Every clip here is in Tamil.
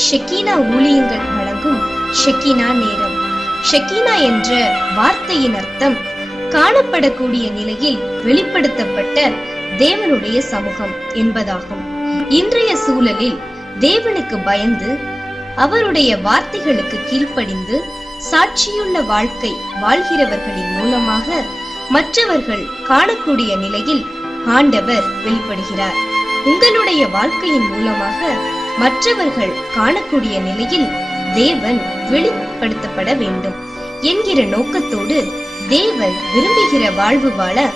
ஷெக்கீனா ஊழியங்கள் வழங்கும் ஷெக்கீனா நேரம். ஷெக்கீனா என்ற வார்த்தையின் அர்த்தம் காணப்படக்கூடிய நிலையில் வெளிப்படுத்தப்பட்ட தேவனுடைய சமூகம் என்பதாகும். இன்றைய சூழலில் தேவனுக்கு பயந்து அவருடைய வார்த்தைகளுக்கு கீழ்ப்படிந்து சாட்சியுள்ள வாழ்க்கை வாழ்கிறவர்களின் மூலமாக மற்றவர்கள் காணக்கூடிய நிலையில் ஆண்டவர் வெளிப்படுகிறார். உங்களுடைய வாழ்க்கையின் மூலமாக மற்றவர்கள் காணக்கூடிய நிலையில் தேவன் வெளிப்படுத்தப்பட வேண்டும் என்கிற நோக்கத்தோடு தேவன் விரும்புகிற வாழ்வு வாழ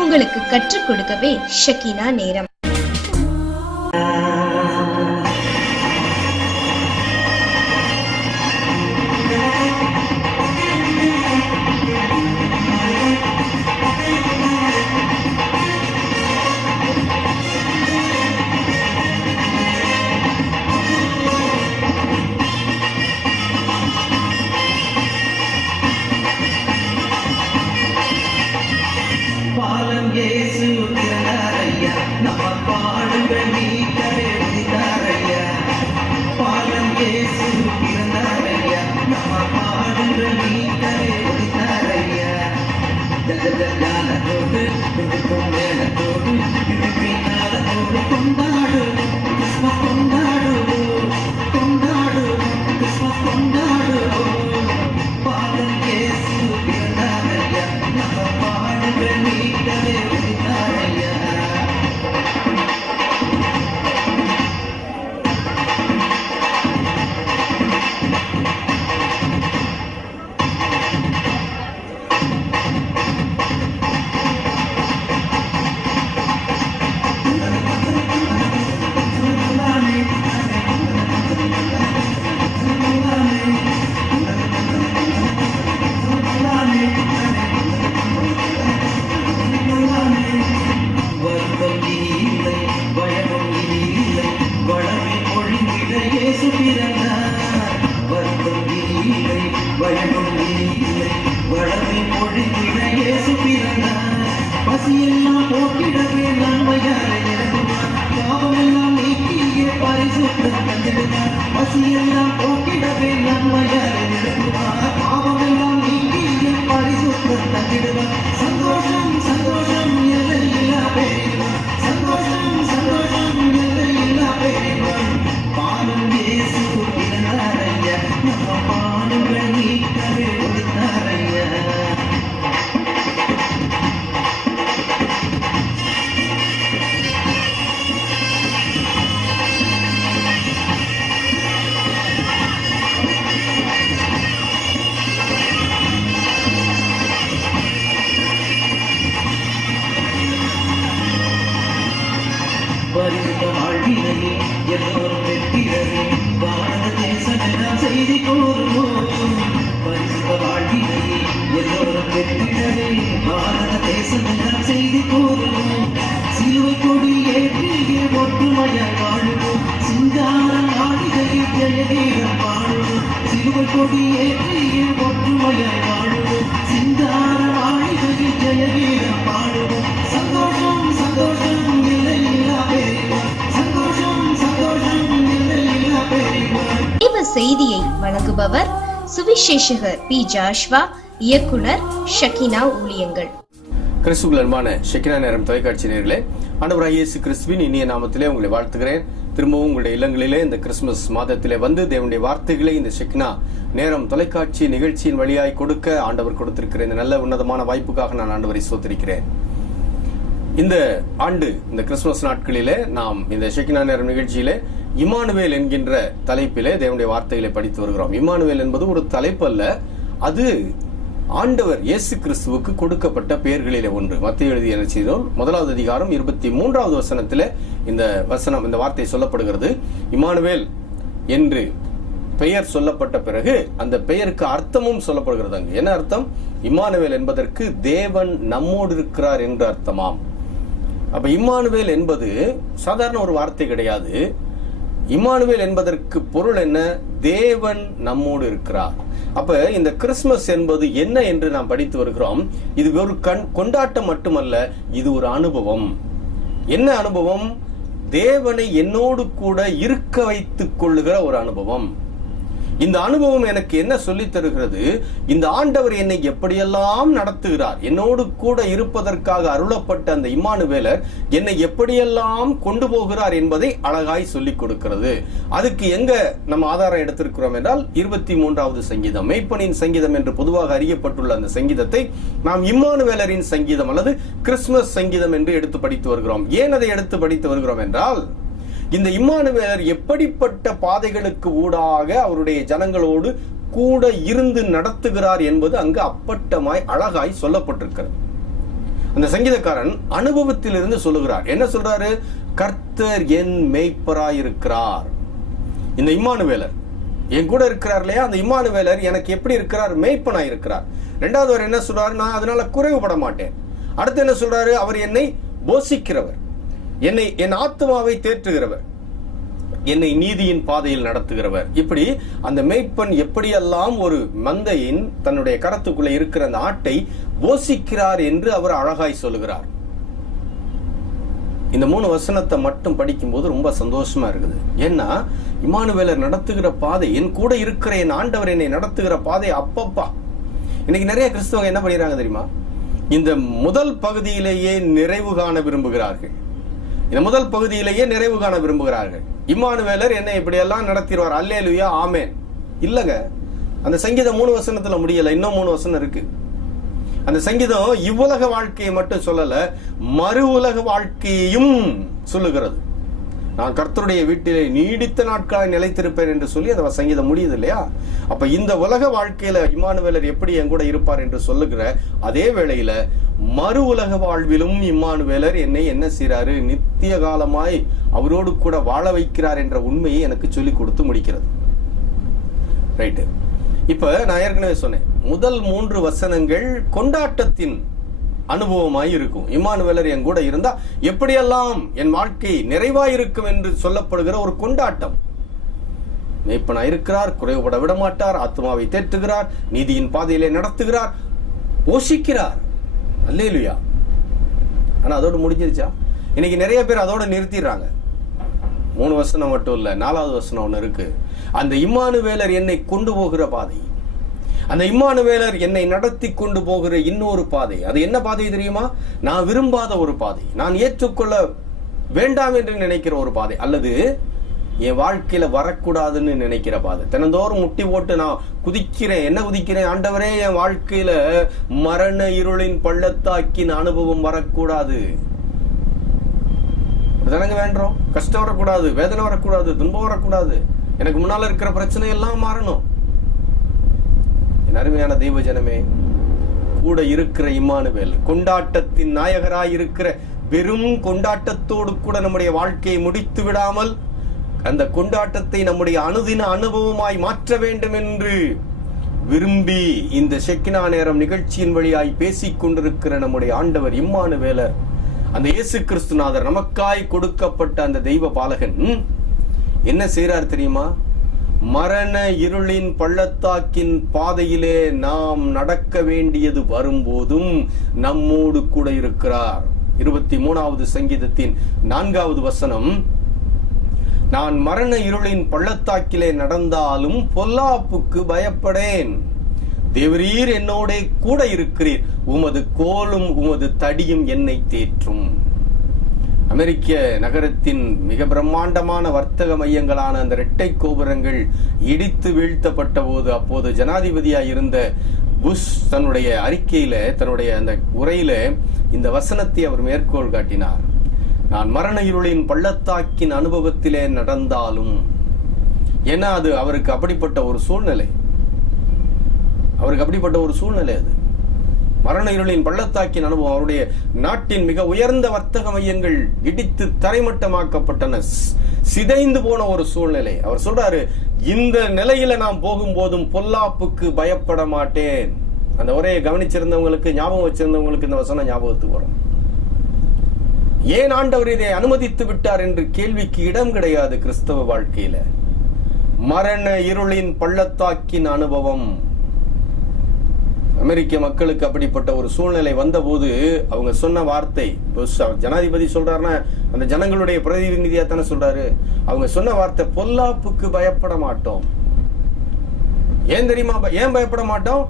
உங்களுக்கு கற்றுக் கொடுக்கவே ஷெக்கீனா நேரம். செய்தியை வழங்குபவர் சுவிசேஷகர் பி. ஜாஷ்வா, இயக்குனர் ஷெக்கீனா ஊழியங்கள். கிறிஸ்துவுக்குள் அன்பான ஷெக்கீனா நேரம் தொலைக்காட்சி நேயர்களே, ஆண்டவராகிய இயேசு கிறிஸ்துவின் இனிய நாமத்திலே உங்களை வாழ்த்துகிறேன். திரும்பவும் உங்களுடைய இல்லங்களிலே இந்த கிறிஸ்துமஸ் மாதத்திலே வந்து தேவனுடைய வார்த்தைகளை இந்த ஷெக்கீனா நேரம் தொலைக்காட்சி நிகழ்ச்சியின் வழியாய் கொடுக்க ஆண்டவர் கொடுத்திருக்கிற இந்த நல்ல உன்னதமான வாய்ப்புக்காக நான் ஆண்டவரை ஸ்தோத்திரிக்கிறேன். இந்த ஆண்டு இந்த கிறிஸ்துமஸ் நாட்களிலே நாம் இந்த ஷெக்கீனா நேரம் நிகழ்ச்சியிலே இம்மானுவேல் என்கின்ற தலைப்பிலே தேவனுடைய வார்த்தைகளை படித்து வருகிறோம். இம்மானுவேல் என்பது ஒரு தலைப்பு அல்ல, அது ஆண்டவர் இயேசு கிறிஸ்துவுக்கு கொடுக்கப்பட்ட பெயர்களிலே ஒன்று. மத்தேயு எழுதிய நற்செய்தியில் 1வது அதிகாரம் 23வது வசனத்திலே இந்த வார்த்தை சொல்லப்படுகிறது. இம்மானுவேல் என்று பெயர் சொல்லப்பட்ட பிறகு அந்த பெயருக்கு அர்த்தமும் சொல்லப்படுகிறது. அங்கு என்ன அர்த்தம்? இம்மானுவேல் என்பதற்கு தேவன் நம்மோடு இருக்கிறார் என்று அர்த்தமாம். அப்ப இம்மானுவேல் என்பது சாதாரண ஒரு வார்த்தை கிடையாது. இம்மானுவேல் என்பதற்கு பொருள் என்ன? தேவன் நம்மோடு இருக்கிறார். அப்ப இந்த கிறிஸ்துமஸ் என்பது என்ன என்று நாம் படித்து வருகிறோம். இது ஒரு கொண்டாட்டம் மட்டுமல்ல, இது ஒரு அனுபவம். என்ன அனுபவம்? தேவனை என்னோடு கூட இருக்க வைத்துக் கொள்ளுகிற ஒரு அனுபவம். இந்த அனுபவம் எனக்கு என்ன சொல்லி தருகிறது? இந்த ஆண்டவர் என்னை எப்படியெல்லாம் நடத்துகிறார், என்னோடு கூட இருப்பதற்காக அருளப்பட்ட அந்த இம்மானுவேலர் என்னை எப்படியெல்லாம் கொண்டு போகிறார் என்பதை அழகாய் சொல்லிக் கொடுக்கிறது. அதுக்கு எங்க நம்ம ஆதாரம் எடுத்திருக்கிறோம் என்றால் 23வது சங்கீதம், மெய்ப்பனின் சங்கீதம் என்று பொதுவாக அறியப்பட்டுள்ள அந்த சங்கீதத்தை நாம் இம்மானுவேலரின் சங்கீதம் அல்லது கிறிஸ்துமஸ் சங்கீதம் என்று எடுத்து படித்து வருகிறோம். ஏன் அதை எடுத்து படித்து வருகிறோம் என்றால், இந்த இம்மானுவேலர் எப்படிப்பட்ட பாதைகளுக்கு ஊடாக அவருடைய ஜனங்களோடு கூட இருந்து நடத்துகிறார் என்பது அங்கு அப்பட்டமாய் அழகாய் சொல்லப்பட்டிருக்கிறது. அந்த சங்கீதக்காரன் அனுபவத்திலிருந்து சொல்லுகிறார். என்ன சொல்றாரு? கர்த்தர் என் மேய்ப்பராயிருக்கிறார். இந்த இம்மானுவேலர் என் கூட இருக்கிறார் இல்லையா, அந்த இம்மானுவேலர் எனக்கு எப்படி இருக்கிறார்? மேய்ப்பனாயிருக்கிறார். இரண்டாவது அவர் என்ன சொல்றாரு? நான் அதனால குறைவுபட மாட்டேன். அடுத்து என்ன சொல்றாரு? அவர் என்னை போஷிக்கிறவர், என் ஆத்மாவை தேற்றுகிறவர், என்னை நீதியின் பாதையில் நடத்துகிறவர். இப்படி அந்த மேய்ப்பன் எப்படியெல்லாம் ஒரு மந்தையின் தன்னுடைய கரத்துக்குள்ள இருக்கிற அந்த ஆட்டை போஷிக்கிறார் என்று அவர் அழகாய் சொல்லுகிறார். இந்த 3 வசனத்தை மட்டும் படிக்கும் போது ரொம்ப சந்தோஷமா இருக்குது. ஏன்னா இம்மானுவேலர் நடத்துகிற பாதை, என் கூட இருக்கிற என் ஆண்டவர் என்னை நடத்துகிற பாதை அப்பப்பா. இன்னைக்கு நிறைய கிறிஸ்தவங்க என்ன பண்ணிடுறாங்க தெரியுமா? இந்த முதல் பகுதியிலேயே நிறைவு காண விரும்புகிறார்கள். இந்த முதல் பகுதியிலேயே நிறைவு காண விரும்புகிறார்கள். இம்மானுவேலர் என்னை இப்படியெல்லாம் நடத்திடுவார், அல்லேலூயா ஆமென். இல்லங்க, அந்த சங்கீதம் 3 வசனத்துல முடியல, இன்னும் 3 வசனம் இருக்கு. அந்த சங்கீதம் இவ்வுலக வாழ்க்கையை மட்டும் சொல்லல, மறு உலக வாழ்க்கையையும் சொல்லுகிறது. நான் கர்த்தருடைய வீட்டிலே நீடித்த நாட்களாய் நிலைத்திருப்பேன் என்று சொல்லி அந்த சங்கீதம் முடியுது இல்லையா? அப்ப இந்த உலக வாழ்க்கையில இம்மானுவேலர் எப்படி என் கூட இருப்பார் என்று சொல்லுகிற அதே வேளையில மறு உலக வாழ்விலும் இம்மானுவேலர் என்னை என்ன செய்றாரு? நித்திய காலமாய் அவரோடு கூட வாழ வைக்கிறார் என்ற உண்மையை எனக்கு சொல்லிக் கொடுத்து முடிக்கிறது. ரைட்டு. இப்ப நான் ஏற்கனவே சொன்னேன், முதல் 3 வசனங்கள் கொண்டாட்டத்தின் அனுபவமாய் இருக்கும். இம்மானுவேலர் என் கூட இருந்தா எப்படியெல்லாம் என் வாழ்க்கை நிறைவாயிருக்கும் என்று சொல்லப்படுகிற ஒரு கொண்டாட்டம். மேய்ப்பனாய் இருக்கிறார், குறைவுபட விட மாட்டார், ஆத்மாவை தேற்றுகிறார், நீதியின் பாதையிலே நடத்துகிறார், போஷிக்கிறார். அல்லேலூயா. ஆனா அதோட முடிஞ்சிருச்சா? இன்னைக்கு நிறைய பேர் அதோட நிறுத்திடுறாங்க. 3 வசனம் மட்டும் இல்ல, 4வது வசனம் ஒண்ணு இருக்கு. அந்த இம்மானுவேலர் என்னை கொண்டு போகிற பாதை, அந்த இம்மானுவேலர் என்னை நடத்தி கொண்டு போகிற இன்னொரு பாதை. அது என்ன பாதை தெரியுமா? நான் விரும்பாத ஒரு பாதை, நான் ஏற்றுக்கொள்ள வேண்டாம் என்று நினைக்கிற ஒரு பாதை, அல்லது என் வாழ்க்கையில வரக்கூடாதுன்னு நினைக்கிற பாதை. தினந்தோறும் முட்டி போட்டு நான் குதிக்கிறேன். என்ன குதிக்கிறேன்? ஆண்டவரே, என் வாழ்க்கையில மரண இருளின் பள்ளத்தாக்கின் அனுபவம் வரக்கூடாது. ஜனங்க வேண்டோம், கஷ்டம் வரக்கூடாது, வேதனை வரக்கூடாது, துன்பம் வரக்கூடாது, எனக்கு முன்னால இருக்கிற பிரச்சனை எல்லாம் மாறணும். என் அருமையான தெய்வ ஜனமே, கூட இருக்கிற இம்மானுவேல், கொண்டாட்டத்தின் நாயகராய் இருக்கிற, வெறும் கொண்டாட்டத்தோடு கூட நம்முடைய வாழ்க்கையை முடித்து விடாமல் அந்த கொண்டாட்டத்தை நம்முடைய அனுதின அனுபவமாய் மாற்ற வேண்டும் என்று விரும்பி இந்த ஷெக்கினா நேரம் நிகழ்ச்சியின் வழியாய் பேசிக் கொண்டிருக்கிற நம்முடைய ஆண்டவர் இம்மானுவேலர், அந்த இயேசு கிறிஸ்துநாதர், நமக்காய் கொடுக்கப்பட்ட அந்த தெய்வ பாலகன் என்ன செய்றார் தெரியுமா? மரண இருளின் பள்ளத்தாக்கின் பாதையிலே நாம் நடக்க வேண்டியது வரும்போதும் நம்மோடு கூட இருக்கிறார். 23வது சங்கீதத்தின் 4வது வசனம், நான் மரண இருளின் பள்ளத்தாக்கிலே நடந்தாலும் பொல்லாப்புக்கு பயப்படேன், தேவரீர் என்னோட கூட இருக்கிறீர், உமது கோலும் உமது தடியும் என்னை தேற்றும். அமெரிக்க நகரத்தின் மிக பிரம்மாண்டமான வர்த்தக மையங்களான அந்த இரட்டை கோபுரங்கள் இடித்து வீழ்த்தப்பட்ட போது, அப்போது ஜனாதிபதியாய் இருந்த புஷ் தன்னுடைய அறிக்கையில, தன்னுடைய அந்த உரையில இந்த வசனத்தை அவர் மேற்கோள் காட்டினார். நான் மரண இருளின் பள்ளத்தாக்கின் அனுபவத்திலே நடந்தாலும், ஏன்னா அது அவருக்கு அப்படிப்பட்ட ஒரு சூழ்நிலை, அது மரண இருளின் பள்ளத்தாக்கின் அனுபவம். அவருடைய நாட்டின் மிக உயர்ந்த வர்த்தக மையங்கள் இடித்து தரைமட்டமாக்கப்பட்டன, சிதைந்து போன ஒரு சூழ்நிலை. அவர் சொல்றாரு, இந்த நிலையில நான் போகும்போதும் பொல்லாப்புக்கு பயப்பட மாட்டேன். அந்த உரையை கவனிச்சிருந்தவங்களுக்கு, ஞாபகம் வச்சிருந்தவங்களுக்கு இந்த வசனம் ஞாபகத்துக்கு வரும். ஏன் ஆண்டவர் இதை அனுமதித்து விட்டார் என்று கேள்விக்கு இடம் கிடையாது கிறிஸ்தவ வாழ்க்கையில. மரண இருளின் பள்ளத்தாக்கின் அனுபவம். அமெரிக்க மக்களுக்கு அப்படிப்பட்ட ஒரு சூழ்நிலை வந்தபோது அவங்க சொன்ன வார்த்தை, ஜனாதிபதி சொல்றாருன்னா அந்த ஜனங்களுடைய பிரதிநிதியா தானே சொல்றாரு. அவங்க சொன்ன வார்த்தை, பொல்லாப்புக்கு பயப்பட மாட்டோம். ஏன் தெரியுமா? ஏன் பயப்பட மாட்டோம்?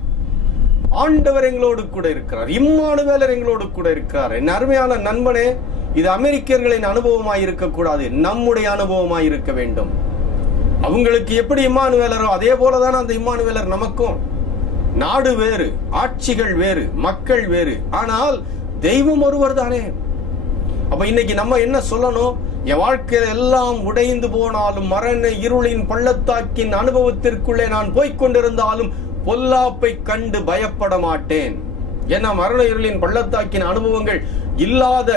ஆண்டவர் எங்களோடு கூட இருக்கிறார், இம்மானுவேலர் எங்களோடு கூட இருக்கிறார். என் அருமையான நண்பனே, இது அமெரிக்கர்களின் அனுபவமாய் இருக்கக்கூடாது, நம்முடைய அனுபவமாய் இருக்க வேண்டும். அவங்களுக்கு எப்படி இம்மானுவேலரோ அதே போலதான் அந்த இம்மானுவேலர் நமக்கும். நாடு வேறு, ஆட்சிகள் வேறு, மக்கள் வேறு, ஆனால் தெய்வம் ஒருவர் தானே. அப்ப இன்னைக்கு நம்ம என்ன சொல்லணும்? என் வாழ்க்கையில எல்லாம் உடைந்து போனாலும், மரண இருளின் பள்ளத்தாக்கின் அனுபவத்திற்குள்ளே நான் போய்கொண்டிருந்தாலும் பொல்லாப்பை கண்டு பயப்பட மாட்டேன். ஏன்னா மரண இருளின் பள்ளத்தாக்கின் அனுபவங்கள் இல்லாத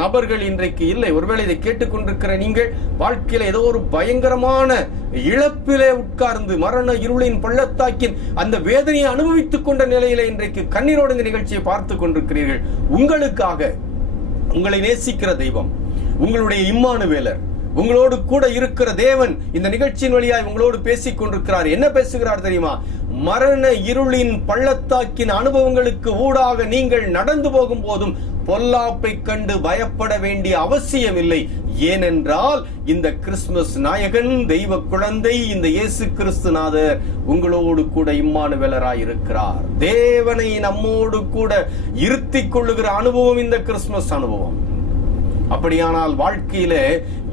நபர்கள் இன்றைக்கு இல்லை. ஒருவேளை இதை கேட்டுக்கொண்டிருக்கிற நீங்கள் வாழ்க்கையில ஏதோ ஒரு பயங்கரமான இழப்பிலே உட்கார்ந்து மரண இருளின் பள்ளத்தாக்கின் அந்த வேதனையை அனுபவித்துக் கொண்ட நிலையில இன்றைக்கு கண்ணீரோடு இந்த நிகழ்ச்சியை பார்த்து கொண்டிருக்கிறீர்கள். உங்களுக்காக உங்களை நேசிக்கிற தெய்வம், உங்களுடைய இம்மானுவேலர், உங்களோடு கூட இருக்கிற தேவன் இந்த நிகழ்ச்சியின் வழியாய் உங்களோடு பேசிக் கொண்டிருக்கிறார். என்ன பேசுகிறார் தெரியுமா? மரண இருளின் பள்ளத்தாக்கின் அனுபவங்களுக்கு ஊடாக நீங்கள் நடந்து போகும் போதும் பொல்லாப்பை கண்டு பயப்பட வேண்டிய அவசியம் இல்லை. ஏனென்றால் இந்த கிறிஸ்துமஸ் நாயகன், தெய்வ குழந்தை, இந்த இயேசு கிறிஸ்துநாதர் உங்களோடு கூட இம்மானுவேலராய் இருக்கிறார். தேவனை நம்மோடு கூட இருத்திக் கொள்ளுகிற அனுபவம் இந்த கிறிஸ்துமஸ் அனுபவம். அப்படியானால் வாழ்க்கையில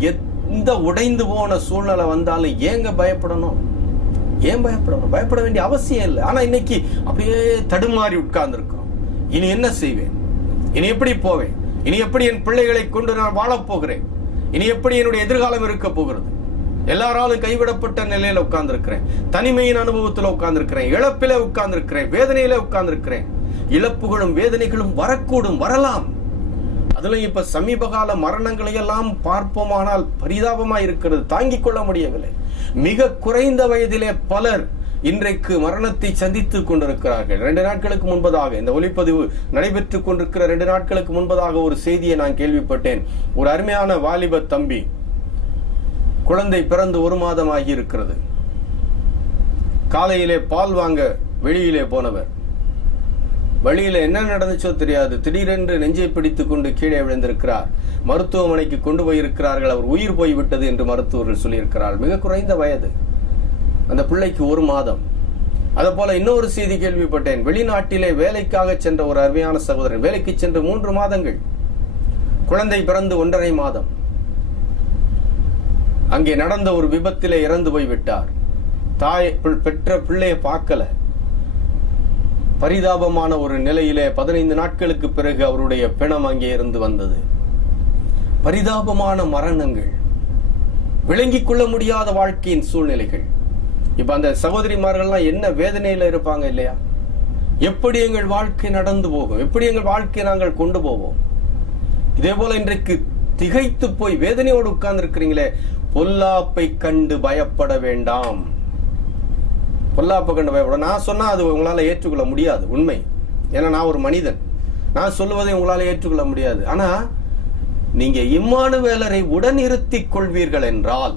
எந்த உடைந்து போன சூழ்நிலை வந்தாலும் ஏங்க பயப்படணும்? ஏன் பயப்படணும்? பயப்பட வேண்டிய அவசியம் இல்லை. ஆனா இன்னைக்கு அப்படியே தடுமாறி உட்கார்ந்து இருக்கிறோம். இனி என்ன செய்வேன்? இனி எப்படி போவேன்? இனி எப்படி என் பிள்ளைகளை கொண்டு நான் வாழப் போகிறேன்? இனி எப்படி என்னுடைய எதிர்காலம் இருக்க போகிறது? எல்லாராலும் கைவிடப்பட்ட நிலையில உட்கார்ந்து இருக்கிறேன், தனிமையின் அனுபவத்தில் உட்கார்ந்து இருக்கிறேன், இழப்பில உட்கார்ந்து இருக்கிறேன், வேதனையில உட்கார்ந்து இருக்கிறேன். இழப்புகளும் வேதனைகளும் வரக்கூடும், வரலாம். அதுல இப்ப சமீப கால மரணங்களை எல்லாம் பார்ப்போமானால் பரிதாபமா இருக்கிறது, தாங்கிக் கொள்ள முடியவில்லை. மிக குறைந்த வயதிலே பலர் இன்றைக்கு மரணத்தை சந்தித்துக் கொண்டிருக்கிறார்கள். 2 நாட்களுக்கு முன்பதாக, இந்த ஒளிப்பதிவு நடைபெற்றுக் கொண்டிருக்கிற 2 நாட்களுக்கு முன்பதாக ஒரு செய்தியை நான் கேள்விப்பட்டேன். ஒரு அருமையான வாலிப தம்பி, குழந்தை பிறந்து 1 மாதம் ஆகி இருக்கிறது. காலையிலே பால் வாங்க வெளியிலே போனவர், வழியில என்ன நடந்துச்சோ தெரியாது, திடீரென்று நெஞ்சை பிடித்துக் கொண்டு கீழே விழுந்திருக்கிறார். மருத்துவமனைக்கு கொண்டு போயிருக்கிறார்கள். அவர் உயிர் போய்விட்டது என்று மருத்துவர்கள் சொல்லியிருக்கிறார்கள். மிக குறைந்த வயது, அந்த பிள்ளைக்கு 1 மாதம். அதே போல இன்னொரு செய்தி கேள்விப்பட்டேன். வெளிநாட்டிலே வேலைக்காக சென்ற ஒரு அருமையான சகோதரன், வேலைக்கு சென்று 3 மாதங்கள், குழந்தை பிறந்து 1.5 மாதம், அங்கே நடந்த ஒரு விபத்திலே இறந்து போய்விட்டார். தாய் பெற்ற பிள்ளையை பார்க்கல. பரிதாபமான ஒரு நிலையிலே 15 நாட்களுக்கு பிறகு அவருடைய பிணம் அங்கே இருந்து வந்தது. பரிதாபமான மரணங்கள், விளங்கிக் கொள்ள முடியாத வாழ்க்கையின் சூழ்நிலைகள். இப்ப அந்த சகோதரிமார்கள்லாம் என்ன வேதனையில இருப்பாங்க இல்லையா? எப்படி எங்கள் வாழ்க்கை நடந்து போகும்? எப்படி எங்கள் வாழ்க்கையை நாங்கள் கொண்டு போவோம்? இதே போல இன்றைக்கு திகைத்து போய் வேதனையோடு உட்கார்ந்து இருக்கிறீங்களே, பொல்லாப்பை கண்டு பயப்பட வேண்டாம். பொல்லாப்பை கண்டு பயப்பட, நான் சொன்னா அது உங்களால ஏற்றுக்கொள்ள முடியாது, உண்மை. ஏன்னா நான் ஒரு மனிதன், நான் சொல்லுவதை உங்களால ஏற்றுக்கொள்ள முடியாது. ஆனா நீங்க இம்மானுவேலரை உடன் இருத்திக் கொள்வீர்கள் என்றால்,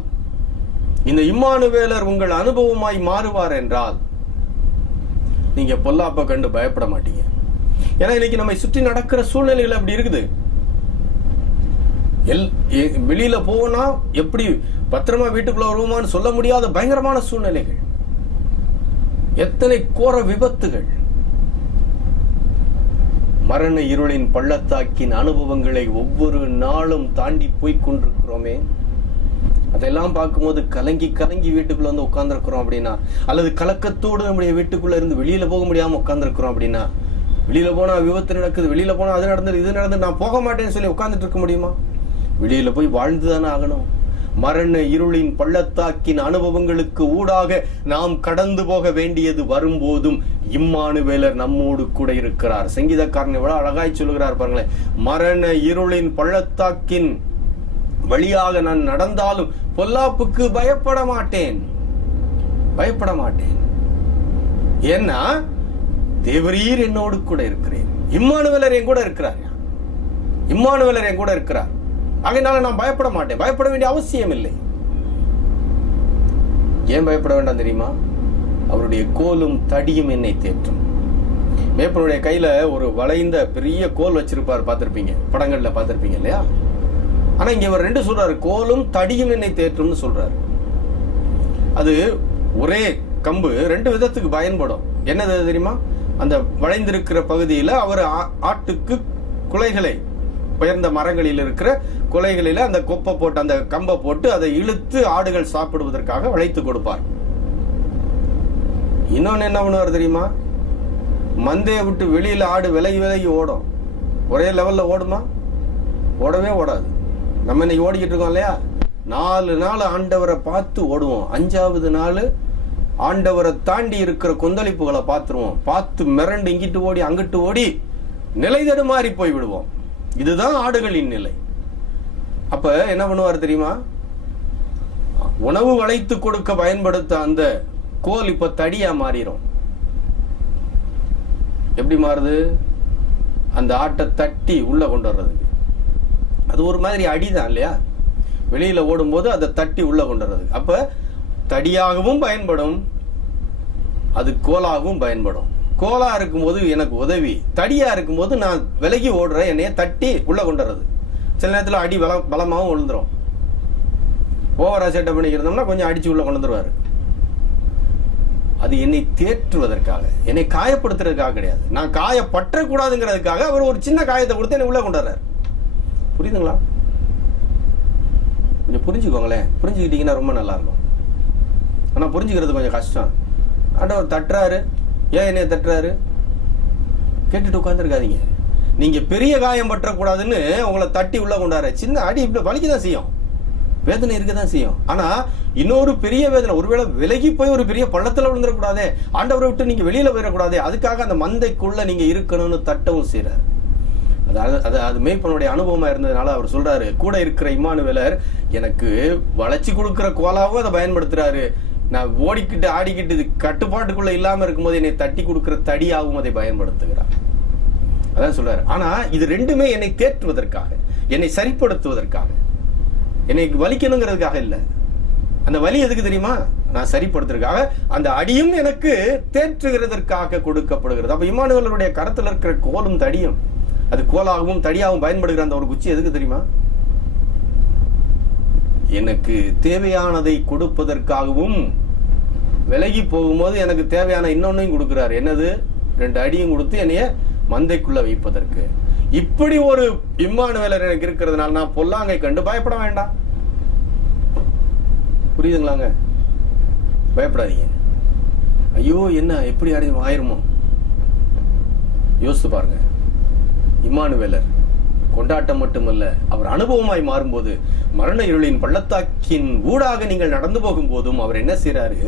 இந்த இம்மானுவேலர் உங்கள் அனுபவமாய் மாறுவார் என்றால், நீங்க பொல்லாப்பை கண்டு பயப்பட மாட்டீங்க. ஏன்னா இன்னைக்கு நம்மை சுற்றி நடக்கிற சூழ்நிலைகள் அப்படி இருக்குது. வெளியில போனா எப்படி பத்திரமா வீட்டுக்குள்ள வருவோமான்னு சொல்ல முடியாத பயங்கரமான சூழ்நிலைகள், எத்தனை கோர விபத்துகள், மரண இருளின் பள்ளத்தாக்கின் அனுபவங்களை ஒவ்வொரு நாளும் தாண்டி போய் கொண்டிருக்கிறோமே. அதெல்லாம் பார்க்கும்போது கலங்கி கலங்கி வீட்டுக்குள்ள வந்து உட்கார்ந்துருக்கிறோம் அப்படின்னா, அல்லது கலக்கத்தோடு நம்முடைய வீட்டுக்குள்ள இருந்து வெளியில போக முடியாம உட்கார்ந்துருக்கிறோம் அப்படின்னா, வெளியில போனா விபத்து நடக்குது, வெளியில போனா அது நடந்தது இது நடந்தது, நான் போக மாட்டேன்னு சொல்லி உட்கார்ந்துட்டு இருக்க முடியுமா? வெளியில போய் வாழ்ந்துதானே ஆகணும். மரண இருளின் பள்ளத்தாக்கின் அனுபவங்களுக்கு ஊடாக நாம் கடந்து போக வேண்டியது வரும்போதும் இம்மானுவேலர் நம்மோடு கூட இருக்கிறார். சங்கீதக்காரன் எவ்வளவு அழகாய் சொல்லுகிறார் பாருங்களேன். மரண இருளின் பள்ளத்தாக்கின் வழியாக நான் நடந்தாலும் பொல்லாப்புக்கு பயப்பட மாட்டேன், பயப்பட மாட்டேன். ஏன்னா தேவரீர் என்னோடு கூட இருக்கிறேன். இம்மானுவேலர் என் கூட இருக்கிறார், இம்மானுவேலர் என் கூட இருக்கிறார். அதனால நான் பயப்பட மாட்டேன், பயப்பட வேண்டிய அவசியம் இல்லை. ஏன் பயப்பட வேண்டாம் தெரியுமா? அவருடைய கோலும் தடியும் என்னை தேற்றும். மேய்ப்பனுடைய கையில ஒரு வளைந்த பெரிய கோல் வச்சிருப்பார், பார்த்திருப்பீங்க, படங்கள்ல பார்த்திருப்பீங்க இல்லையா? ஆனா இங்க இவர் ரெண்டு சொல்றாரு, கோலும் தடியும் என்னை தேற்றும்னு சொல்றாரு. அது ஒரே கம்பு ரெண்டு விதத்துக்கு பயன்படும். என்னது தெரியுமா? அந்த வளைந்திருக்கிற பகுதியில அவர் ஆட்டுக்கு குலைகளை, உயர்ந்த மரங்களில் இருக்கிற குலைகளில அந்த கொப்பை போட்டு அந்த கம்பை போட்டு அதை இழுத்து ஆடுகள் சாப்பிடுவதற்காக வளைத்து கொடுப்பார். இன்னொன்னு என்ன பண்ணுவார் தெரியுமா? மந்தையை விட்டு வெளியில ஆடு விலகி விலகி ஓடும். ஒரே லெவல்ல ஓடுமா? ஓடவே ஓடாது. நம்ம இன்னைக்கு ஓடிக்கிட்டு இருக்கோம் இல்லையா? 4 நாள் ஆண்டவரை பார்த்து ஓடுவோம், 5வது நாள் ஆண்டவரை தாண்டி இருக்கிற கொந்தளிப்புகளை பார்த்துருவோம். பார்த்து மிரண்டு இங்கிட்டு ஓடி அங்கிட்டு ஓடி நிலை தடுமாறி போய் விடுவோம். இதுதான் ஆடுகளின் நிலை. அப்ப என்ன பண்ணுவார் தெரியுமா? உணவு வளைத்து கொடுக்க பயன்படுத்த அந்த கோல் இப்ப தடியா மாறிடும். எப்படி மாறுது? அந்த ஆட்டை தட்டி உள்ள கொண்டு வர்றதுக்கு. அது ஒரு மாதிரி அடிதான் இல்லையா? வெளியில ஓடும் போது அதை தட்டி உள்ள கொண்டு வர்றதுக்கு. அப்ப தடியாகவும் பயன்படும், அது கோலாகவும் பயன்படும். கோலா இருக்கும்போது எனக்கு உதவி, தடியா இருக்கும்போது நான் விலகி ஓடுறேன், என்னைய தட்டி உள்ள கொண்டு வர்றது. சில நேரத்தில் அடி பலமாகவும் விழுந்துரும். ஓவரா சேட்டை பண்ணிக்கிறோம்னா கொஞ்சம் அடிச்சு உள்ள கொண்டு வந்துருவாரு. அது என்னை தேற்றுவதற்காக, என்னை காயப்படுத்துறதுக்காக கிடையாது. நான் காயப்பற்ற கூடாதுங்கிறதுக்காக அவர் ஒரு சின்ன காயத்தை கொடுத்து என்னை உள்ள கொண்டு வர்றாரு. புரியுதுங்களா? கொஞ்சம் புரிஞ்சுக்கோங்களேன். புரிஞ்சுக்கிட்டீங்கன்னா ரொம்ப நல்லா இருக்கும். ஆனா புரிஞ்சுக்கிறது கொஞ்சம் கஷ்டம். ஆண்டவர் தட்டுறாரு, ஏன் என்னைய தட்டுறாரு? கேட்டுட்டு உட்கார்ந்துருக்காதீங்க. நீங்க பெரிய காயம் பற்றக்கூடாதுன்னு உங்களை தட்டி உள்ள கொண்டாரு. சின்ன அடி இப்படி வலிக்குதான் செய்யும், வேதனை இருக்கதான் செய்யும். ஆனா இன்னொரு பெரிய வேதனை, ஒருவேளை விலகி போய் ஒரு பெரிய பள்ளத்துல விழுந்துடக்கூடாதே, ஆண்டவரை விட்டு நீங்க வெளியில போயிடக்கூடாதே, அதுக்காக அந்த மந்தைக்குள்ள நீங்க இருக்கணும்னு தட்டவும் செய்யறாரு. அது மேய்ப்பனுடைய அனுபவமா இருந்ததுனால அவர் சொல்றாரு, கூட இருக்கிற இம்மானுவேலர் எனக்கு வளைச்சு கொடுக்கிற கோலாவும் அதை பயன்படுத்துறாரு, நான் ஓடிக்கிட்டு ஆடிக்கிட்டு இது கட்டுப்பாட்டுக்குள்ள இல்லாம இருக்கும்போது என்னை தட்டி கொடுக்கிற தடியாகவும் அதை பயன்படுத்துகிறார். அதான் சொல்றாரு. ஆனா இது ரெண்டுமே என்னை தேற்றுவதற்காக, என்னை சரிப்படுத்துவதற்காக, என்னை வலிக்கணுங்கிறதுக்காக இல்ல. அந்த வலி எதுக்கு தெரியுமா? நான் சரிப்படுத்துறதுக்காக. அந்த அடியும் எனக்கு தேற்றுகிறதற்காக கொடுக்கப்படுகிறது. அப்ப இம்மானுவேலருடைய கரத்துல இருக்கிற கோலும் தடியும், அது கோலாகவும் தடியாகவும் பயன்படுகிற அந்த ஒரு குச்சி எதுக்கு தெரியுமா? எனக்கு தேவையானதை கொடுப்பதற்காகவும், விலகி போகும்போது எனக்கு தேவையான இன்னொன்னையும் கொடுக்கிறார். என்னது? 2 அடியும் கொடுத்து என்னைய மந்தைக்குள்ள வைப்பதற்கு. இப்படி ஒரு இம்மானுவேலர் எனக்கு இருக்கிறதுனால நான் பொல்லாங்கை கண்டு பயப்பட வேண்டாம். புரியுதுங்களாங்க? பயப்படாதீங்க. ஐயோ என்ன எப்படி ஆயிருமோ யோசித்து பாருங்க. இம்மானுவேலர் கொண்டாட்டம் மட்டுமல்ல, அவர் அனுபவமாய் மாறும்போது, மரண இருளின் பள்ளத்தாக்கின் ஊடாக நீங்கள் நடந்து போகும் போதும் அவர் என்ன செய்யறாரு?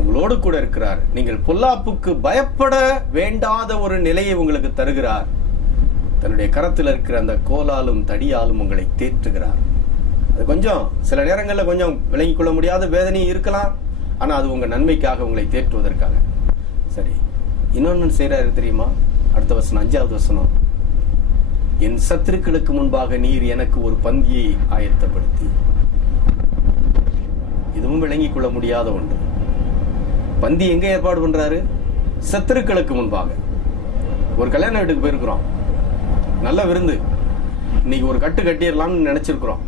உங்களோடு கூட இருக்கிறார். நீங்கள் பொல்லாப்புக்கு பயப்பட வேண்டாத ஒரு நிலையை உங்களுக்கு தருகிறார். தன்னுடைய கரத்தில் இருக்கிற அந்த கோலாலும் தடியாலும் உங்களை தேற்றுகிறார். அது கொஞ்சம் சில நேரங்களில் கொஞ்சம் விளங்கிக் கொள்ள முடியாத வேதனை இருக்கலாம். ஆனா அது உங்க நன்மைக்காக, உங்களை தேற்றுவதற்காக. சரி, இன்னொன்னு செய்யறாரு தெரியுமா? அடுத்த வசனம், 5வது வசனம், என் சத்துருக்களுக்கு முன்பாக நீர் எனக்கு ஒரு பந்தியை ஆயத்தப்படுத்தி. இதுவும் விளங்கிக் கொள்ள முடியாத ஒன்று. பந்தி எங்க ஏற்பாடு பண்றாரு? சத்துருக்களுக்கு முன்பாக. ஒரு கல்யாண வீட்டுக்கு போயிருக்கிறோம், நல்ல விருந்து, இன்னைக்கு ஒரு கட்டு கட்டிடலாம்னு நினைச்சிருக்கிறோம்.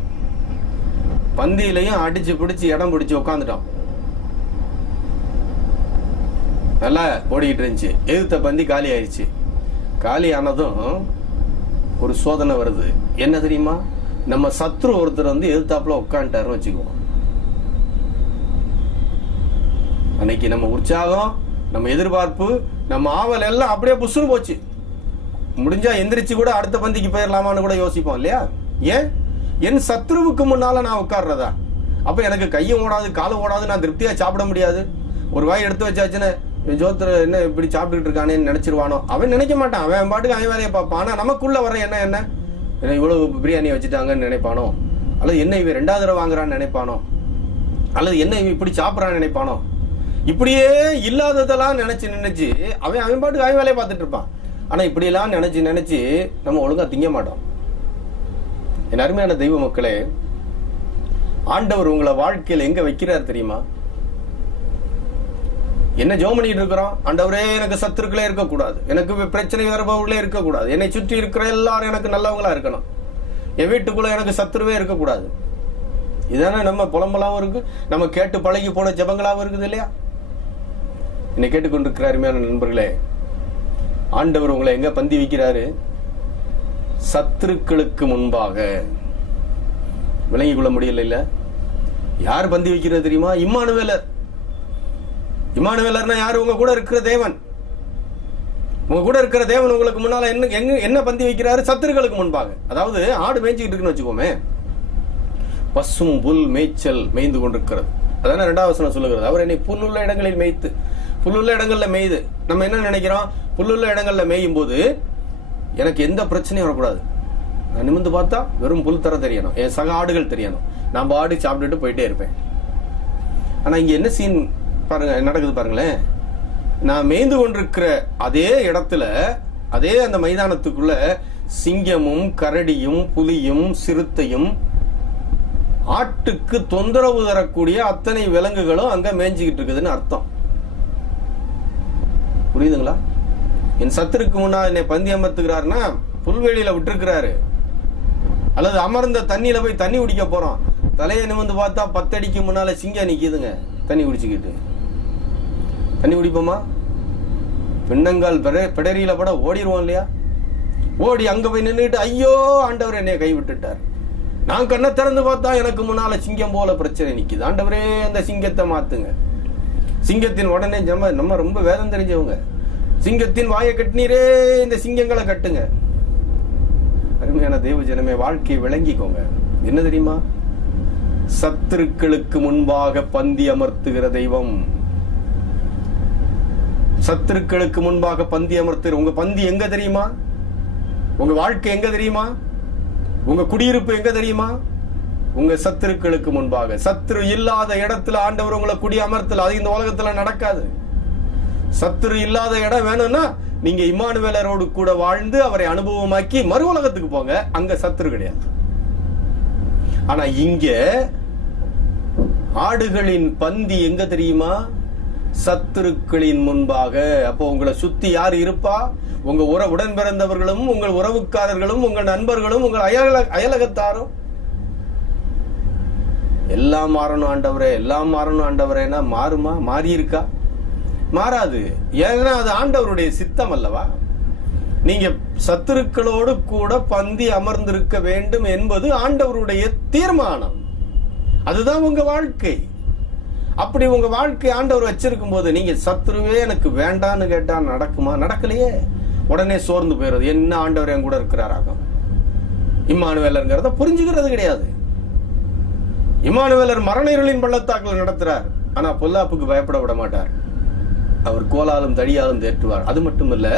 பந்தியிலையும் அடிச்சு பிடிச்சு இடம் பிடிச்சு உட்காந்துட்டோம். நல்லா ஓடிக்கிட்டு இருந்துச்சு. எதிர்த்த பந்தி காலி ஆயிடுச்சு. காலி ஆனதும் ஒரு சோதனை வருது. என்ன தெரியுமா? நம்ம சத்ரு ஒருத்தர் வந்து எதிர்த்தாப்புல உட்காந்துட்டாருன்னு வச்சுக்குவோம். அன்னைக்கு நம்ம உற்சாகம், நம்ம எதிர்பார்ப்பு, நம்ம ஆவல் எல்லாம் அப்படியே புசுன்னு போச்சு. முடிஞ்சா எந்திரிச்சு கூட அடுத்த பந்திக்கு போயிடலாமான்னு கூட யோசிப்போம் இல்லையா? ஏன்? என் சத்ருவுக்கு முன்னால நான் உட்கார்றதா? அப்ப எனக்கு கையும் ஓடாது காலும் ஓடாது, நான் திருப்தியா சாப்பிட முடியாது. ஒரு வாய் எடுத்து வச்சாச்சுன்னு ஜோத்திர என்ன இப்படி சாப்பிட்டுட்டு இருக்கானேன்னு நினைச்சிருவானோ? அவன் நினைக்க மாட்டான், அவன் பாட்டுக்கு அவன் வேலையை பார்ப்பான். ஆனா நமக்குள்ள வர என்ன இவ்வளவு பிரியாணி வச்சுட்டாங்கன்னு நினைப்பானோ, அல்லது என்ன இவன் 2வது தடவை வாங்குறான்னு நினைப்பானோ, அல்லது என்ன இவன் இப்படி சாப்பிடறான்னு நினைப்பானோ? இப்படியே இல்லாததெல்லாம் நினைச்சு அவன் பாட்டுக்கு அவன் வேலையை பார்த்துட்டு இருப்பான். ஆனா இப்படி எல்லாம் நினைச்சு நம்ம ஒழுங்கா திங்க மாட்டோம். என் அருமையான தெய்வ மக்களே, ஆண்டவர் உங்களை வாழ்க்கையில் எங்க வைக்கிறார் தெரியுமா? என்ன ஜெபம் பண்ணிட்டு இருக்கிறோம்? ஆண்டவரே, எனக்கு சத்துருக்களே இருக்கக்கூடாது, எனக்கு பிரச்சனை வருபவர்களே இருக்கக்கூடாது, என்னை சுற்றி இருக்கிற எல்லாரும் எனக்கு நல்லவங்களா இருக்கணும், என் வீட்டுக்குள்ள எனக்கு சத்துருவே இருக்கக்கூடாது. இதானே நம்ம புலம்பலாவும் இருக்கு, நம்ம கேட்டு பழகி போன ஜெபங்களாவும் இருக்குது இல்லையா? என்னை கேட்டுக்கொண்டிருக்கிற அருமையான நண்பர்களே, ஆண்டவர் உங்களை எங்க பந்தி வைக்கிறாரு? சத்துருக்களுக்கு முன்பாக. விளங்கிக் கொள்ள முடியல இல்ல? யார் பந்தி வைக்கிறது தெரியுமா? இம்மானுவேலர். இம்மானுவேலர்னா யாரு? உங்க கூட இருக்கிற தேவன். உங்க கூட இருக்கிற தேவன் உங்களுக்கு முன்னால என்ன பந்தி வைக்கிறாரு? சத்துருக்களுக்கு முன்பாக. அதாவது ஆடு மேய்ச்சிக்கிட்டு இருக்குன்னு வச்சுக்கோமே, பசும் புல் மேய்ச்சல் மேய்ந்து கொண்டிருக்கிறது. அதான 2வது வசனம் சொல்லுகிறது. அவர் என்னை புல்லுள்ள இடங்களில் மேய்த்து. புல்லுள்ள இடங்கள்ல மேய்து. நம்ம என்ன நினைக்கிறோம்? புல்லுள்ள இடங்கள்ல மேயும் போது எனக்கு எந்த பிரச்சனையும் வரக்கூடாது, நான் நிமிந்து பார்த்தா வெறும் புல் தர தெரியணும், என் சக ஆடுகள் தெரியணும், நான் பாடி சாப்பிட்டுட்டு போயிட்டே இருப்பேன். ஆனா இங்க என்ன சீன் பாருங்க, நடக்குது பாருங்களேன். நான் மேய்ந்து கொண்டிருக்கிற அதே இடத்துல, அதே அந்த மைதானத்துக்குள்ள சிங்கமும் கரடியும் புலியும் சிறுத்தையும் ஆட்டுக்கு தொந்தரவு தரக்கூடிய அத்தனை விலங்குகளும் அங்க மேய்ஞ்சிக்கிட்டு இருக்குதுன்னு அர்த்தம். புரியுதுங்களா? என் சத்துருக்கு முன்னா என்னை பந்தி அமர்த்துக்கிறாருன்னா புல்வெளியில விட்டுருக்கிறாரு, அல்லது அமர்ந்த தண்ணியில போய் தண்ணி குடிக்க போறோம், தலையை நிமிந்து பார்த்தா 10 அடிக்கு முன்னால சிங்கம் நிக்குதுங்க தண்ணி குடிச்சுக்கிட்டு. தண்ணி குடிப்போமா? பின்னங்கால் பிடரியில பட ஓடிடுவோம் இல்லையா? ஓடி அங்க போய் நின்றுட்டு, ஐயோ ஆண்டவர் என்னை கை விட்டுட்டார், நான் கண்ணை திறந்து பார்த்தா எனக்கு முன்னால சிங்கம் போல பிரச்சனை நிக்குது, ஆண்டவரே அந்த சிங்கத்தை மாத்துங்க. சிங்கத்தின் உடனே நம்ம ரொம்ப வேதம் தெரிஞ்சவங்க, சிங்கத்தின் வாயை கட்டினீரே, இந்த சிங்கங்களை கட்டுங்க. அருமையான தேவ ஜனமே, வாழ்க்கையை விளங்கிக்கோங்க. என்ன தெரியுமா? சத்துருக்களுக்கு முன்பாக பந்தி அமர்த்துகிற தெய்வம். சத்துருக்களுக்கு முன்பாக பந்தி அமர்த்துகிற. உங்க பந்தி எங்க தெரியுமா? உங்க வாழ்க்கை எங்க தெரியுமா? உங்க குடியிருப்பு எங்க தெரியுமா? உங்க சத்துருக்களுக்கு முன்பாக. சத்துரு இல்லாத இடத்துல ஆண்டவர் உங்களை குடி அமர்த்தல. அது இந்த உலகத்துல நடக்காது. சத்துரு இல்லாத இடம் வேணும்னா நீங்க இம்மானுவேலரோடு கூட வாழ்ந்து அவரை அனுபவமாக்கி மறு உலகத்துக்கு போங்க, அங்க சத்துரு கிடையாது. ஆனா இங்க ஆடுகளின் பந்தி எங்க தெரியுமா? சத்துருக்களின் முன்பாக. அப்போ உங்களை சுத்தி யார் இருப்பா? உங்க உடன் பிறந்தவர்களும், உங்கள் உறவுக்காரர்களும், உங்கள் நண்பர்களும், உங்கள் அயலகத்தாரும். எல்லாம் மாறணும் ஆண்டவரே, எல்லாம் மாறணும் ஆண்டவரேனா மாறுமா? மாறி இருக்கா? மாறாது. ஏன்னா அது ஆண்டவருடைய சித்தம் அல்லவா? நீங்க சத்துருக்களோடு கூட பந்தி அமர்ந்திருக்க வேண்டும் என்பது ஆண்டவருடைய தீர்மானம். அதுதான் உங்க வாழ்க்கை. அப்படி உங்க வாழ்க்கை ஆண்டவர் வச்சிருக்கும் போது நீங்க சத்துருவே எனக்கு வேண்டான்னு கேட்டா நடக்குமா? நடக்கலையே. உடனே சோர்ந்து போயிடுறது. என்ன ஆண்டவர் என் கூட இருக்கிறாராகும். இம்மானுவேலர்ங்கிறத புரிஞ்சுக்கிறது கிடையாது. இம்மானுவேலர் மரண இருளின் பள்ளத்தாக்கில் நடத்துறார், ஆனா பொல்லாப்புக்கு பயப்பட விட மாட்டார். அவர் கோலாலும் தடியாலும் தேற்றுவார். அது மட்டுமல்ல,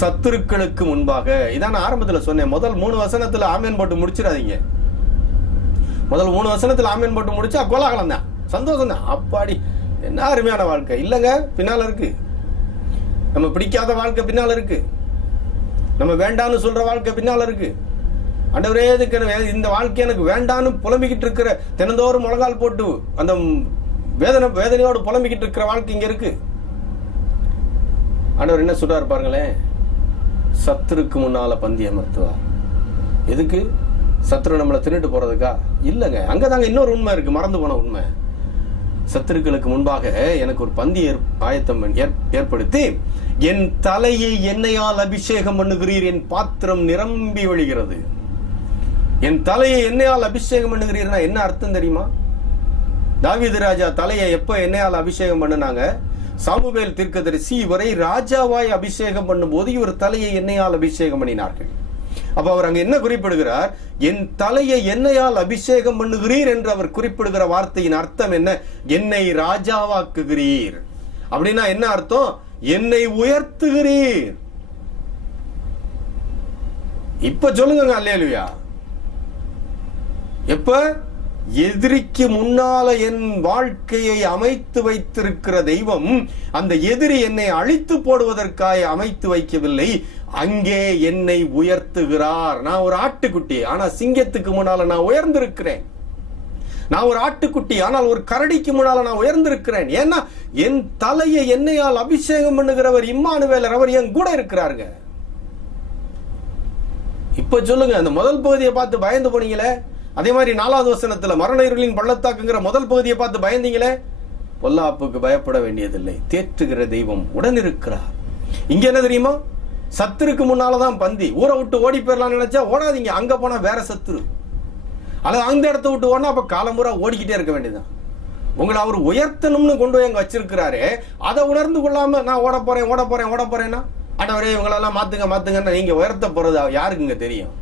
சத்துருக்களுக்கு முன்பாக. இதான் ஆரம்பத்துல சொன்னேன். முதல் 3 வசனத்துல ஆமேன் போட்டு முடிச்சிடாதீங்க. முதல் 3 வசனத்துல ஆமேன் போட்டு முடிச்சா கோலாகலம் தான், சந்தோஷம் தான். அப்பாடி என்ன அருமையான வாழ்க்கை. இல்லங்க, பின்னால இருக்கு. நம்ம பிடிக்காத வாழ்க்கை பின்னால இருக்கு. நம்ம வேண்டான்னு சொல்ற வாழ்க்கை பின்னால இருக்கு. ஆண்டவரே, இந்த வாழ்க்கை எனக்கு வேண்டான்னு புலம்பிக்கிட்டு இருக்கிற, தினந்தோறும் முழங்கால் போட்டு அந்த வேதனையோடு புலம்பிக்கிட்டு இருக்கிற வாழ்க்கை இங்க இருக்கு. ஆண்டவர் என்ன சொல்றாரு பாருங்களேன். சத்துருக்கு முன்னால பந்தி அமர்த்துவார். எதுக்கு? சத்துரு நம்மளை தின்னுட்டு போறதுக்கா? இல்லங்க, அங்கதாங்க இன்னொரு உண்மை இருக்கு, மறந்து போன உண்மை. சத்துருக்களுக்கு முன்பாக எனக்கு ஒரு பந்தி ஆயத்தம் ஏற்படுத்தி, என் தலையை எண்ணெயால் அபிஷேகம் பண்ணுகிறீர், என் பாத்திரம் நிரம்பி வழிகிறது. என் தலையை எண்ணெயால் அபிஷேகம் பண்ணுகிறீர்னா என்ன அர்த்தம் தெரியுமா? தாவீது ராஜா தலையை எப்ப எண்ணெயால் அபிஷேகம் பண்ணுனாங்க? சாமுவேல் தீர்க்கதரிசி இவரை ராஜாவாய் அபிஷேகம் பண்ணும் போது இவர் தலையை எண்ணெயால் அபிஷேகம் பண்ணினார்கள். அப்ப அவர் அங்க என்ன குறிப்பிடுகிறார்? என் தலையை எண்ணெயால் அபிஷேகம் பண்ணுகிறீர் என்று அவர் குறிப்பிடுகிற வார்த்தையின் அர்த்தம் என்ன? என்னை ராஜாவாக்குகிறீர். அப்படின்னா என்ன அர்த்தம்? என்னை உயர்த்துகிறீர். இப்ப சொல்லுங்க அல்லேலூயா. எப்ப? எதிரிக்கு முன்னால என் வாழ்க்கையை அமைத்து வைத்திருக்கிற தெய்வம் அந்த எதிரி என்னை அழித்து போடுவதற்காக அமைத்து வைக்கவில்லை, அங்கே என்னை உயர்த்துகிறார். நான் ஒரு ஆட்டுக்குட்டி, ஆனா சிங்கத்துக்கு முன்னால நான் உயர்ந்திருக்கிறேன். நான் ஒரு ஆட்டுக்குட்டி, ஆனால் ஒரு கரடிக்கு முன்னால நான் உயர்ந்திருக்கிறேன். ஏன்னா என் தலையை எண்ணெயால் அபிஷேகம் பண்ணுகிறவர் இம்மானுவேலர், அவர் என் கூட இருக்கிறாருங்க. இப்ப சொல்லுங்க, அந்த முதல் பகுதியை பார்த்து பயந்து போனீங்களே, அதே மாதிரி 4வது வசனத்துல மரண இருளின் பள்ளத்தாக்குங்கிற முதல் பகுதியை பார்த்து பயந்தீங்களே, பொல்லாப்புக்கு பயப்பட வேண்டியதில்லை, தேற்றுகிற தெய்வம் உடன் இருக்கிறார். இங்க என்ன தெரியுமா? சத்துருக்கு முன்னாலதான் பந்தி. ஊரை விட்டு ஓடி போயிடலாம் நினைச்சா ஓடாதீங்க, அங்க போனா வேற சத்துரு. அல்லது அந்த இடத்த விட்டு ஓடனா அப்ப காலம்பூரா ஓடிக்கிட்டே இருக்க வேண்டியதான். உங்களை அவர் உயர்த்தணும்னு கொண்டு போய் அங்க வச்சிருக்கிறாரு. அதை உணர்ந்து கொள்ளாம நான் ஓட போறேன்னா ஆண்டவரே இவங்களெல்லாம் மாத்துங்கன்னா நீங்க உயர்த்த போறது யாருக்குங்க தெரியும்?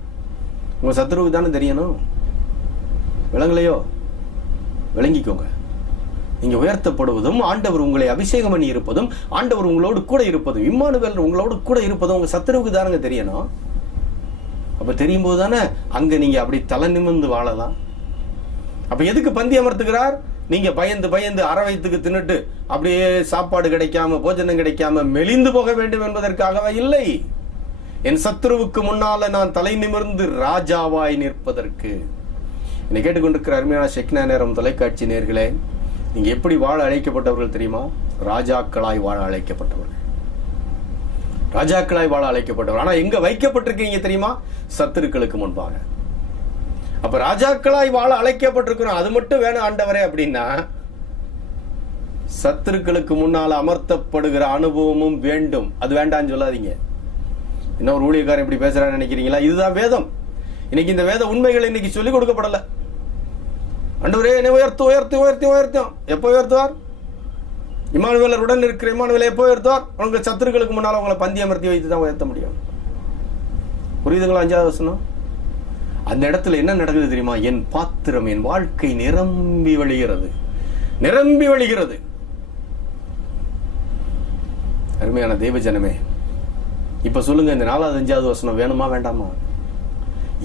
உங்க சத்துருவுக்கு தானே தெரியணும். விளங்கலையோ? விளங்கிக்கோங்க. நீங்க உயர்த்தப்படுவதும், ஆண்டவர் உங்களை அபிஷேகம் பண்ணி இருப்பதும், ஆண்டவர் உங்களோடு கூட இருப்பதும், இம்மானுவேலர் உங்களோடு கூட இருப்பதும் உங்க சத்துருவுக்கு தானங்க தெரியணும். அப்ப தெரியும் போது தானே அங்க நீங்க அப்படி தலை நிமிர்ந்து வாழலாம். அப்ப எதுக்கு பந்தி அமர்த்துகிறார்? நீங்க பயந்து அரை வயிற்றுக்கு தின்னுட்டு அப்படியே சாப்பாடு கிடைக்காம, போஜனம் கிடைக்காம மெலிந்து போக வேண்டும் என்பதற்காகவே இல்லை. என் சத்துருவுக்கு முன்னால நான் தலை நிமிர்ந்து ராஜாவாய் நிற்பதற்கு. என்னை கேட்டுக்கொண்டிருக்கிற அருமையான ஷெக்கினா நேரம் தொலைக்காட்சி நேயர்களே, நீங்க எப்படி வாழ அழைக்கப்பட்டவர்கள் தெரியுமா? ராஜாக்களாய் வாழ அழைக்கப்பட்டவர்கள். ராஜாக்களாய் வாழ அழைக்கப்பட்டவர்கள். ஆனா எங்க வைக்கப்பட்டிருக்கீங்க தெரியுமா? சத்துருக்களுக்கு முன்பாக. அப்ப ராஜாக்களாய் வாழ அழைக்கப்பட்டிருக்கிறோம், அது மட்டும் வேணும் ஆண்டவரே அப்படின்னா, சத்துருக்களுக்கு முன்னால அமர்த்தப்படுகிற அனுபவமும் வேண்டும். அது வேண்டான்னு சொல்லாதீங்க. என்ன ஒரு ஊழியக்காரன் இப்படி பேசுறான்னு நினைக்கிறீங்களா? இதுதான் வேதம். இன்னைக்கு இந்த வேத உண்மைகள் இன்னைக்கு சொல்லிக் கொடுக்கப்படல. ஆண்டவரே என்னை உயர்த்தும். எப்போ உயர்த்துவார்? இம்மானுவேலர் உடன் இருக்கிற இம்மானுவேலை எப்போ உயர்த்துவார்? உங்க சத்துருக்களுக்கு முன்னால உங்களை பந்தி அமர்த்தி வைத்து தான் உயர்த்த முடியும். புரியுதுங்களா? 5வது வசனம். அந்த இடத்துல என்ன நடக்குது தெரியுமா? என் பாத்திரம், என் வாழ்க்கை நிரம்பி வழிகிறது. அருமையான தெய்வ ஜனமே, இப்ப சொல்லுங்க, இந்த 4வது 5வது வசனம் வேணுமா வேண்டாமா?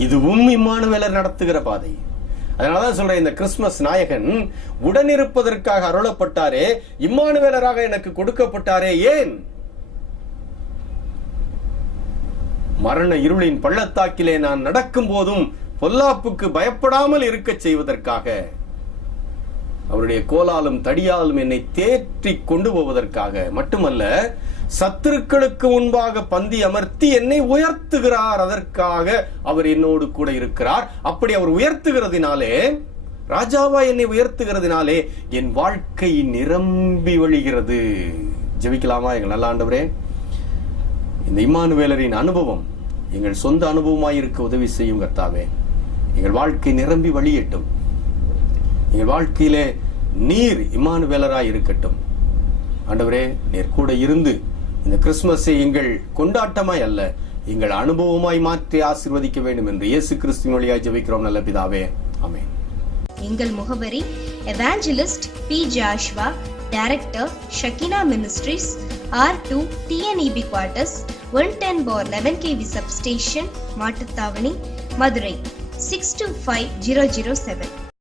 இதுவும் இம்மானுவேலர் நடத்துகிற பாதை. அதனாலதான் சொல்றேன், இந்த கிறிஸ்துமஸ் நாயகன் உடனிருப்பதற்காக அருளப்பட்டாரே, இம்மானுவேலராக எனக்கு கொடுக்கப்பட்டாரே. ஏன்? மரண இருளின் பள்ளத்தாக்கிலே நான் நடக்கும் போதும் பொல்லாப்புக்கு பயப்படாமல் இருக்க செய்வதற்காக, அவருடைய கோலாலும் தடியாலும் என்னை தேற்றி கொண்டு போவதற்காக மட்டுமல்ல, சத்துருக்களுக்கு முன்பாக பந்தி அமர்த்தி என்னை உயர்த்துகிறார். அதற்காக அவர் என்னோடு கூட இருக்கிறார். அப்படி அவர் உயர்த்துகிறதினாலே, ராஜாவா என்னை உயர்த்துகிறதினாலே என் வாழ்க்கை நிரம்பி வழிகிறது. ஜெபிக்கலாமா? எங்கள் நல்ல ஆண்டவரே, இந்த இம்மானுவேலரின் அனுபவம் எங்கள் சொந்த அனுபவமாயிருக்க உதவி செய்யும் கர்த்தாவே. எங்கள் வாழ்க்கை நிரம்பி வழியட்டும். எங்கள் வாழ்க்கையிலே நீர் இம்மானுவேலராய் இருக்கட்டும். ஆண்டவரே, நீர் கூட இருந்து இந்த கிறிஸ்துமஸை எங்கள் கொண்டாட்டமாய் அல்ல, எங்கள் அனுபவமாய் மாற்றி ஆசீர்வதிக்க வேண்டும் என்று இயேசு கிறிஸ்துவின் வழியாய் ஜெபிக்கிறோம் நல்ல பிதாவே. ஆமென். எங்கள் முகவரி evangelist P. Joshua, director Shekinah ministries, R2 TNEB quarters, 110/11 kV substation, Mattuthavani, Madurai 625007.